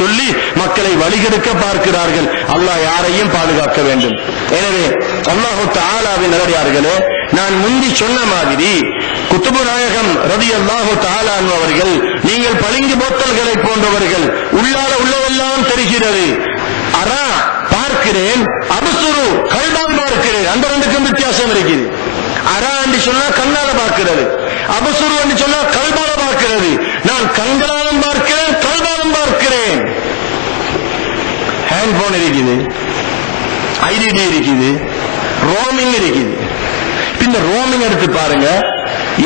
சொல்லி மக்களை வழிகெடுக்க பார்க்கிறார்கள். அல்லாஹ் யாரையும் பாதுகாக்க வேண்டும். எனவே அல்லாஹ் தஆலாவின் நல்லடியார்களே, நான் முந்தி சொன்ன மாதிரி குத்துபு நாயகம் ரலியல்லாஹு தஆலா அன்ஹு அவர்கள், நீங்கள் பளிங்கு போத்தல்களை போன்றவர்கள், உள்ளால உள்ளவெல்லாம் தெரிகிறது. அரா பார்க்கிறேன், அபசுரு கல்பால் பார்க்கிறேன். அந்த ரெண்டுக்கும் வித்தியாசம் இருக்குது. அரா என்று சொன்னா கண்ணால பார்க்கிறது, அபசுரு என்று சொன்னா கல்பால பார்க்கிறது. நான் கண்களாலும் பார்க்கிறேன், கல்பாலும் பார்க்கிறேன். ஹேண்ட் போன் இருக்குது, ஐடிடி இருக்குது, ரோமிங் இருக்குது. இந்த ரோமிங் எடுத்து பாருங்க,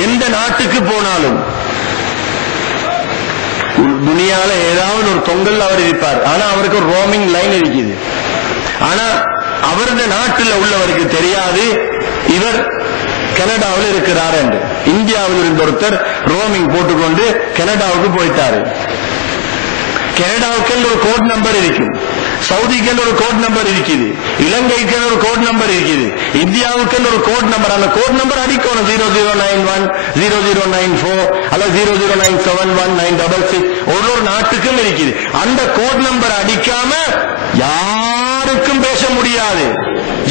எந்த நாட்டுக்கு போனாலும் துனியால ஏதாவது ஒரு தொங்கல் அவர் இருப்பார். ஆனா அவருக்கு ஒரு ரோமிங் லைன் இருக்குது. ஆனா அவரது நாட்டில் உள்ளவருக்கு தெரியாது இவர் கனடாவில் இருக்கிறார் என்று. இந்தியாவில் இருந்த ஒருத்தர் ரோமிங் போட்டுக்கொண்டு கனடாவுக்கு போயிட்டாரு. கனடாவுக்கு ஒரு கோட் நம்பர் இருக்கும், சவுதிக்கு ஒரு கோட் நம்பர் இருக்குது, இலங்கைக்கு ஒரு கோட் நம்பர் இருக்குது, இந்தியாவுக்கு ஒரு கோட் நம்பர். அந்த கோட் நம்பர் அடிக்கணும் 0091 0094 அல்லது 00971 ஒரு நாட்டுக்கும் இருக்குது. அந்த கோட் நம்பர் அடிக்காம யாருக்கும் பேச முடியாது,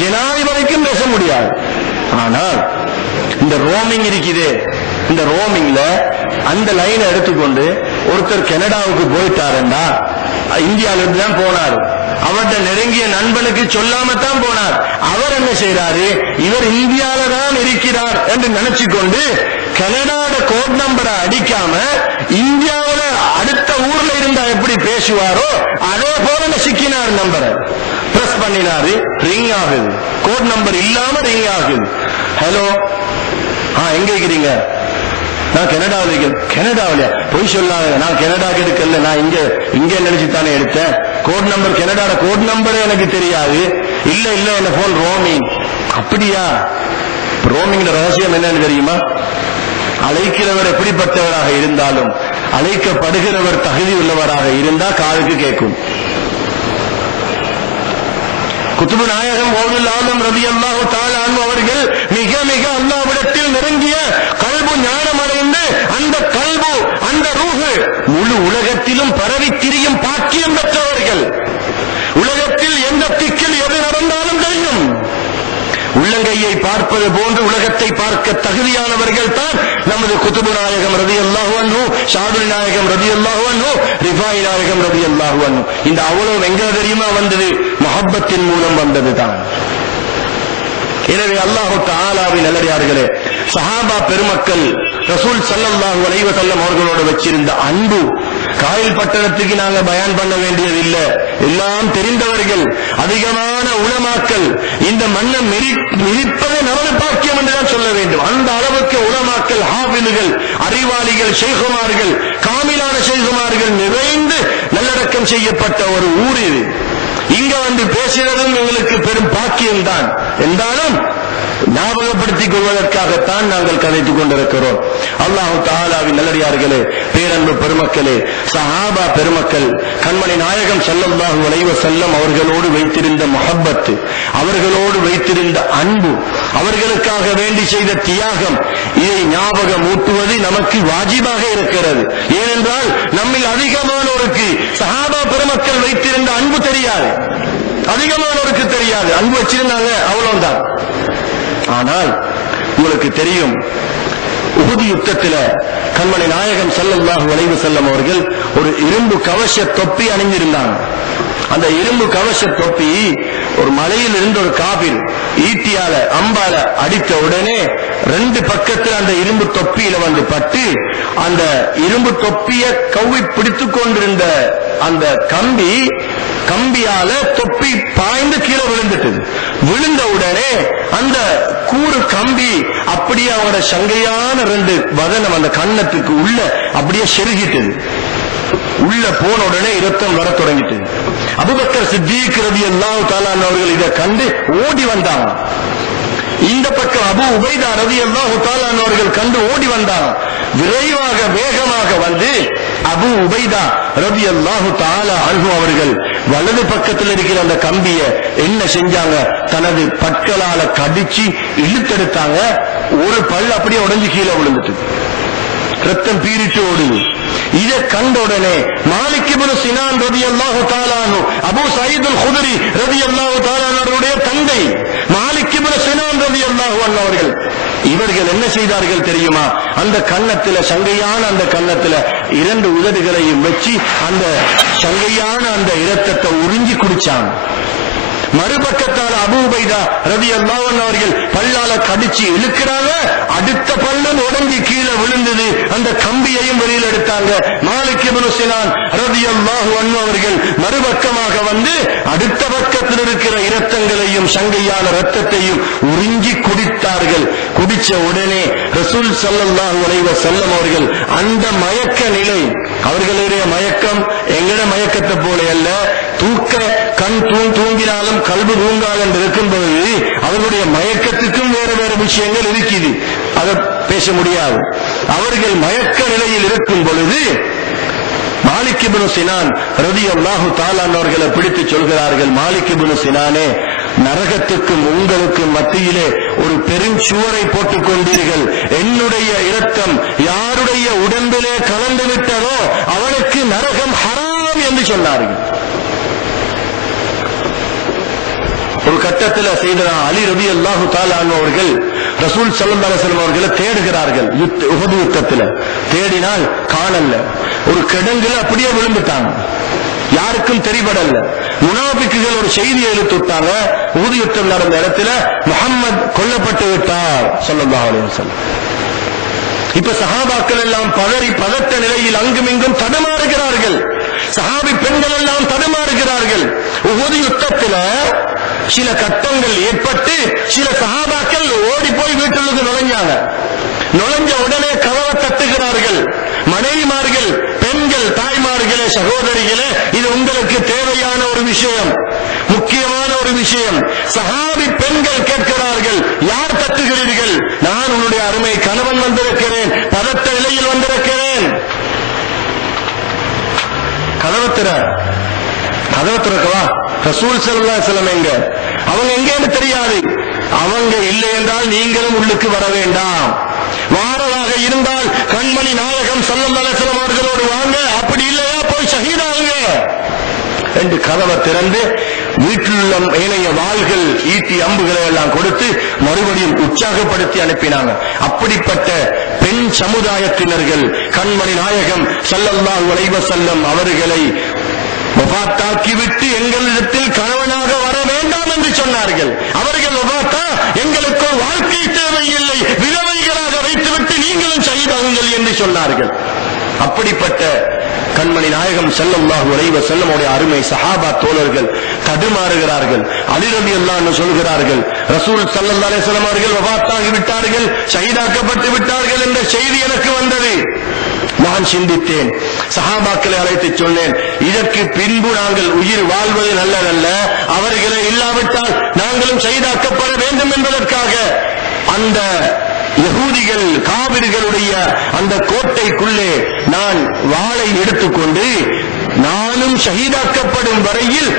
ஜனாதிபதிக்கும் பேச முடியாது. ஆனால் இந்த ரோமிங் இருக்குது, இந்த ரோமிங்ல அந்த லைனை எடுத்துக்கொண்டு ஒருத்தர் கனடாவுக்கு போயிட்டாருண்டா, இந்தியாவில இருந்து தான் போனார், அவருடைய நெருங்கிய நண்பனுக்கு சொல்லாமத்தான் போனார். அவர் என்ன செய்யறாரு, இவர் இந்தியாவில தான் இருக்கிறார் என்று நினைச்சு கொண்டு கனடாவோட கோட் நம்பரை அடிக்காம இந்தியாவில அடுத்த ஊர்ல இருந்தா எப்படி பேசுவாரோ அதே போல சிக்கினார். நம்பரை பிரஸ் பண்ணினாரு, ரிங் ஆகுது. கோட் நம்பர் இல்லாம ரிங் ஆகுது. ஹலோ, எங்க இருக்கிறீங்க? நான் கனடாவில் இருக்கேன். கனடாவில போய் சொல்லாங்க, நான் கனடாக்கு எடுக்கல, நான் இங்க நினைச்சுத்தானே எடுத்தேன். கோட் நம்பர் கனடாட கோட் நம்பரே எனக்கு தெரியாது. இல்ல இல்ல என்ன போன் ரோமிங். அப்படியா? ரோமிங் ரகசியம் என்னன்னு தெரியுமா? அழைக்கிறவர் எப்படிப்பட்டவராக இருந்தாலும் அழைக்கப்படுகிறவர் தகுதி உள்ளவராக இருந்தா காதுக்கு கேட்கும். குத்துபு நாயகம் கௌதுல் ஆலம் ரலியல்லாஹு தஆலா அன்ஹு அவர்கள் மிக மிக அல்லாஹ்விடத்தில் நெருங்கிய கல்பு ஞானம் அடைந்து அந்த கல்பு அந்த ரூஹ் முழு உலகத்திலும் பரவி திரியும் பாக்கியம் பெற்றவர்கள். உலகத்தில் எந்த திக்கில் எது நடந்தாலும் தெரியும். உள்ளங்கையை பார்ப்பது போன்று உலகத்தை பார்க்க தகுதியானவர்கள் தான் நமது குத்துபு நாயகம் ரலியல்லாஹு அன்ஹு, ஷாதுல் நாயகம் ரலியல்லாஹு அன்ஹு, ரிஃபாயி நாயகம் ரலியல்லாஹு அன்ஹு. இந்த அவ்வளவு எங்க தெரியுமா வந்தது? முஹப்பத்தின் மூலம் வந்ததுதான். எனவே அல்லாஹ் தஆலாவின் நல்லடியார்களே, சஹாபா பெருமக்கள் ரசூல் ஸல்லல்லாஹு அலைஹி வஸல்லம் அவர்களோடு வச்சிருந்த அன்பு காயில் பட்டணத்துக்கு நாங்க பயான் பண்ண வேண்டியதில்லை, எல்லாம் தெரிந்தவர்கள். அதிகமான உலமாக்கள் இந்த மண்ணை மிதிப்பதை நமது பாக்கியம் என்றுதான் சொல்ல வேண்டும். அந்த அளவுக்கு உலமாக்கள், ஹாஃபிதுகள், அறிவாளிகள், ஷைகுமார்கள், காமிலான ஷைகுமார்கள் நிறைந்து நல்லடக்கம் செய்யப்பட்ட ஒரு ஊர் இது. இங்க வந்து பேசுறதும் எங்களுக்கு பெரும் பாக்கியம்தான். என்றாலும் ஞாபகப்படுத்திக் கொள்வதற்காகத்தான் நாங்கள் கதைத்துக் கொண்டிருக்கிறோம். அல்லாஹ் தஆலாவின் நல்லடியார்களே, பேரன்பு பெருமக்களே, சஹாபா பெருமக்கள் கண்மணி நாயகம் ஸல்லல்லாஹு அலைஹி வஸல்லம் அவர்களோடு வைத்திருந்த முஹப்பத், அவர்களோடு வைத்திருந்த அன்பு, அவர்களுக்காக வேண்டி செய்த தியாகம், இதை ஞாபகம் ஊட்டுவது நமக்கு வாஜிபாக இருக்கிறது. ஏனென்றால் நம்மில் அதிகமானோருக்கு சஹாபா பெருமக்கள் வைத்திருந்த அன்பு தெரியாது, அதிகமானோருக்கு தெரியாது. அன்பு வச்சிருந்தாங்க அவ்வளவுதான். ஆனால் உங்களுக்கு தெரியும், உஹுது யுத்தத்தில் கண்மணி நாயகம் ஸல்லல்லாஹு அலைஹி வஸல்லம் அவர்கள் ஒரு இரும்பு கவச தொப்பி அணிந்திருந்தாங்க. அந்த இரும்பு கவச தொப்பி ஒரு மலையில் இருந்து ஒரு காபிர் ஈட்டியால அம்பால அடித்த உடனே ரெண்டு பக்கத்தில் அந்த இரும்பு தொப்பியில வந்து பட்டு அந்த இரும்பு தொப்பிய கவ்வி பிடித்துக் கொண்டிருந்த அந்த கம்பியால தொப்பி பாய்ந்து கீழே விழுந்துட்டது. விழுந்த உடனே அந்த கூறு கம்பி அப்படியே அவங்களோட சங்கையான ரெண்டு வதனம் அந்த கன்னத்துக்கு உள்ள அப்படியே செருகிட்டது. உள்ள போன உடனே இரத்தம் வர தொடங்கிட்டது. அபூபக்கர் சித்தீக் ரலியல்லாஹு தஆலா அவர்கள் இதை கண்டு ஓடி வந்தாங்க. இந்த பக்கம் அபூ உபைதா ரலியல்லாஹு தஆலா அவர்கள் கண்டு ஓடி வந்தாங்க. விரைவாக வேகமாக வந்து அபூ உபைதா ரலியல்லாஹு தஆலா அன்ஹு அவர்கள் வலது பக்கத்தில் இருக்கிற அந்த கம்பியை என்ன செஞ்சாங்க, தனது பற்களால கடிச்சு இழுத்தெடுத்தாங்க. ஒரு பல் அப்படியே உடைஞ்சு கீழே விழுந்துட்டு ரத்தம் பீரிட்டு ஓடுது. இதை கண்டவுடனே மாலிக் இப்னு சினான் ரலியல்லாஹு தஆலா அன்ஹு, அபூ சயீத் அல்-குத்ரி ரலியல்லாஹு தஆலா அவருடைய தந்தை மாலிக் இப்னு சினான் ரலியல்லாஹு அன்ஹு அவர்கள், இவர்கள் என்ன செய்தார்கள் தெரியுமா? அந்த கன்னத்தில, சங்கையான அந்த கன்னத்தில 2 உதடுகளையும் வச்சு அந்த சங்கையான அந்த இரத்தத்தை உறிஞ்சி குடிச்சாங்க. மறுபக்கத்தால் அபூ உபைதா ரலியல்லாஹு அன்ஹு அவர்கள் பல்லால கடிச்சு இழுக்கிறாங்க. அடுத்த பல்லு உடைஞ்சி கீழே விழுந்தது. அந்த கம்பியையும் வெளியில் எடுத்தாங்க. மாலிக் இப்னு சினான் ரலியல்லாஹு அன்ஹு அவர்கள் மறுபக்கமாக வந்து அடுத்த பக்கத்தில் இருக்கிற இரத்தங்களையும் சங்கையான இரத்தத்தையும் உறிஞ்சி குடித்தார்கள். குடிச்ச உடனே ரசூல் ஸல்லல்லாஹு அலைஹி வஸல்லம் அவர்கள் அந்த மயக்க நிலை, அவர்களுடைய மயக்கம் எங்கட மயக்கத்தை போல அல்ல. கண் தூங்கினாலும் கல்பு தூங்காது என்று இருக்கும்போது அவர்களுடைய மயக்கத்துக்கும் வேற வேற விஷயங்கள் இருக்குது, அதை பேச முடியாது. அவர்கள் மயக்க நிலையில் இருக்கும் பொழுது மாலிக் இப்னு சினான் ரலியல்லாஹு தஆலா அவர்களை பிடித்து சொல்கிறார்கள், மாலிக் இப்னு சினானே, நரகத்துக்கும் உங்களுக்கும் மத்தியிலே ஒரு பெருஞ்சுவரை போட்டுக் கொண்டீர்கள். என்னுடைய இரத்தம் யாருடைய உடம்பிலே கலந்து விட்டதோ அவனுக்கு நரகம் ஹராம் என்று சொன்னார்கள். ஒரு கட்டத்தில் செய்தனா அலி ரலியல்லாஹு தஆலா அன்ஹு அவர்கள் ரசூல் ஸல்லல்லாஹு அலைஹி வஸல்லம் அவர்களை தேடுகிறார்கள். உஹது யுத்தத்தில் தேடினால் காணல. ஒரு கிடங்குல அப்படியே விழுந்துட்டாங்க, யாருக்கும் தெரிபடல. முனாஃபிக்குகள் ஒரு செய்தியை எழுத்துட்டாங்க, உஹது யுத்தம் நடந்த இடத்துல முஹம்மது கொல்லப்பட்டு விட்டார் ஸல்லல்லாஹு அலைஹி வஸல்லம். இப்ப சஹாபாக்கள் எல்லாம் பதறி பதட்ட நிலையில் அங்குமிங்கும் தடுமாறுகிறார்கள். சஹாபி பெண்கள் எல்லாம் தடுமாறுகிறார்கள். உஹது யுத்தத்தில் சில கட்டங்கள் ஏற்பட்டு சில சஹாபாக்கள் ஓடி போய் வீட்டுக்கு நுழைஞ்சாங்க. நுழைஞ்ச உடனே கதவை தட்டுகிறார்கள். மனைவிமார்கள், பெண்கள், தாய்மார்களே, சகோதரிகளே, இது உங்களுக்கு தேவையான ஒரு விஷயம், முக்கியமான ஒரு விஷயம். சஹாபி பெண்கள் கேட்கிறார்கள், யார் தட்டுகிறீர்கள்? நான் உன்னுடைய அருமை கணவன் வந்திருக்கிறேன், பதட்ட நிலையில் வந்திருக்கிறேன். கதவை திறக்கவா? ரசூல் ஸல்லல்லாஹு அலைஹி வஸல்லம் எங்க? அவங்க எங்கன்னு தெரியாது. அவங்க இல்லை என்றால் நீங்களும் உள்ளுக்கு வர வேண்டாம். வாரதாக இருந்தால் கண்மணி நாயகம் ஸல்லல்லாஹு அலைஹி வஸல்லம் அவர்களோடு வாங்க, அப்படி இல்லையா போய் ஷஹீதாகுங்க என்று கதவை திறந்து வீட்டில் ஏனைய வாள்கள், ஈட்டி, அம்புகளை எல்லாம் கொடுத்து மறுபடியும் உற்சாகப்படுத்தி அனுப்பினாங்க. அப்படிப்பட்ட பெண் சமுதாயத்தினர்கள் கண்மணி நாயகம் ஸல்லல்லாஹு அலைஹி வஸல்லம் அவர்களை வஃபாத்தாக்கிவிட்டு எங்களிடத்தில் கணவனாக வர வேண்டாம் என்று சொன்னார்கள். அவர்கள் வஃபாத்தா, எங்களுக்கு வாழ்க்கை தேவையில்லை, விதவைகளாக வைத்துவிட்டு நீங்களும் ஷஹீதாகுங்கள் என்று சொன்னார்கள். அப்படிப்பட்ட கண்மணி நாயகம் ஸல்லல்லாஹு அலைஹி வஸல்லம் உடைய அருமை சஹாபா தோழர்கள் தடுமாறுகிறார்கள். அலி ரலியல்லாஹு அன்ஹு சொல்கிறார்கள், ரசூல் ஸல்லல்லாஹு அலைஹி வஸல்லம் அவர்கள் வஃபாத்தாகி விட்டார்கள், ஷஹீதாக்கப்பட்டு விட்டார்கள் என்ற செய்தி எனக்கு வந்தது. நான் சிந்தித்தேன், சஹாபாக்களை அழைத்து சொன்னேன், இதற்கு பின்பு நாங்கள் உயிர் வாழ்வது நல்லதல்ல, அவர்களை இல்லாவிட்டால் நாங்களும் ஷஹீதாக்கப்பட வேண்டும் என்பதற்காக அந்த யஹூதிகள் காபிர்களுடைய அந்த கோட்டைக்குள்ளே நான் வாளை எடுத்துக்கொண்டு நானும் ஷஹீதாக்கப்படும் வரையில்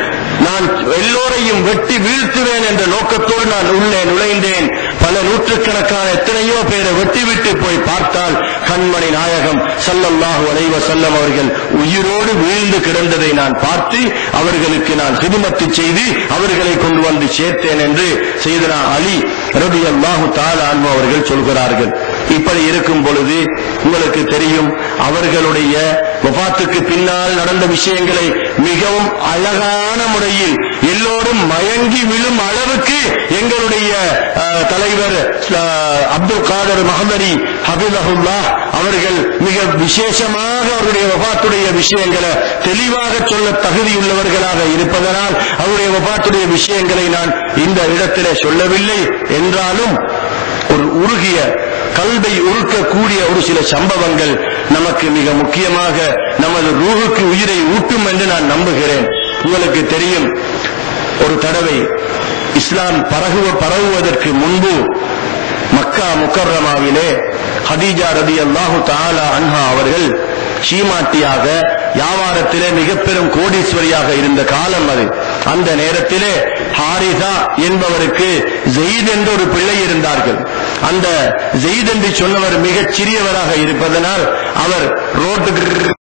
நான் எல்லோரையும் வெட்டி வீழ்த்துவேன் என்ற நோக்கத்தோடு நான் உள்ளே நுழைந்தேன். பல நூற்றுக்கணக்கான எத்தனையோ பேரை வெட்டிவிட்டு போய் பார்த்தால் கண்மணி நாயகம் ஸல்லல்லாஹு அலைஹி வஸல்லம் அவர்கள் உயிரோடு வீழ்ந்து கிடந்ததை நான் பார்த்து அவர்களுக்கு நான் ஹிதுமத்து செய்து அவர்களை கொண்டு வந்து சேர்த்தேன் என்று சையதுனா அலி ரலியல்லாஹு தஆலா அன்ஹு அவர்கள் சொல்கிறார்கள். இப்படி இருக்கும் பொழுது உங்களுக்கு தெரியும், அவர்களுடைய வஃபாத்துக்கு பின்னால் நடந்த விஷயங்களை மிகவும் அழகான முறையில் எல்லோரும் மயங்கி விழும் அளவுக்கு எங்களுடைய தலைவர் அப்துல் காதர் மஹமரி ஹபிபுல்லாஹ் அவர்கள் மிக விசேஷமாக அவருடைய வஃபாத்துடைய விஷயங்களை தெளிவாக சொல்ல தகுதியுள்ளவர்களாக இருப்பதனால் அவருடைய வஃபாத்துடைய விஷயங்களை நான் இந்த இடத்திலே சொல்லவில்லை என்றாலும் ஒரு உருகிய கல்வை உருக்கக்கூடிய ஒரு சில சம்பவங்கள் நமக்கு மிக முக்கியமாக நமது ரூஹுக்கு உயிரை ஊட்டும் என்று நான் நம்புகிறேன். உங்களுக்கு தெரியும், ஒரு தடவை இஸ்லாம் பரவுவதற்கு முன்பு மக்கா முக்கர்ரமாவிலே ஹதீஜா ரலியல்லாஹு தஆலா அன்ஹா அவர்கள் சீமாட்டியாக வியாபாரத்திலே மிக பெரும் கோடீஸ்வரியாக இருந்த காலம் அது. அந்த நேரத்திலே ஹாரிசா என்பவருக்கு ஜெயித் என்ற ஒரு பிள்ளை இருந்தார்கள். அந்த ஜெயித் என்று சொன்னவர் மிகச் சிறியவராக இருப்பதனால் அவர் ரோட்டுக்கு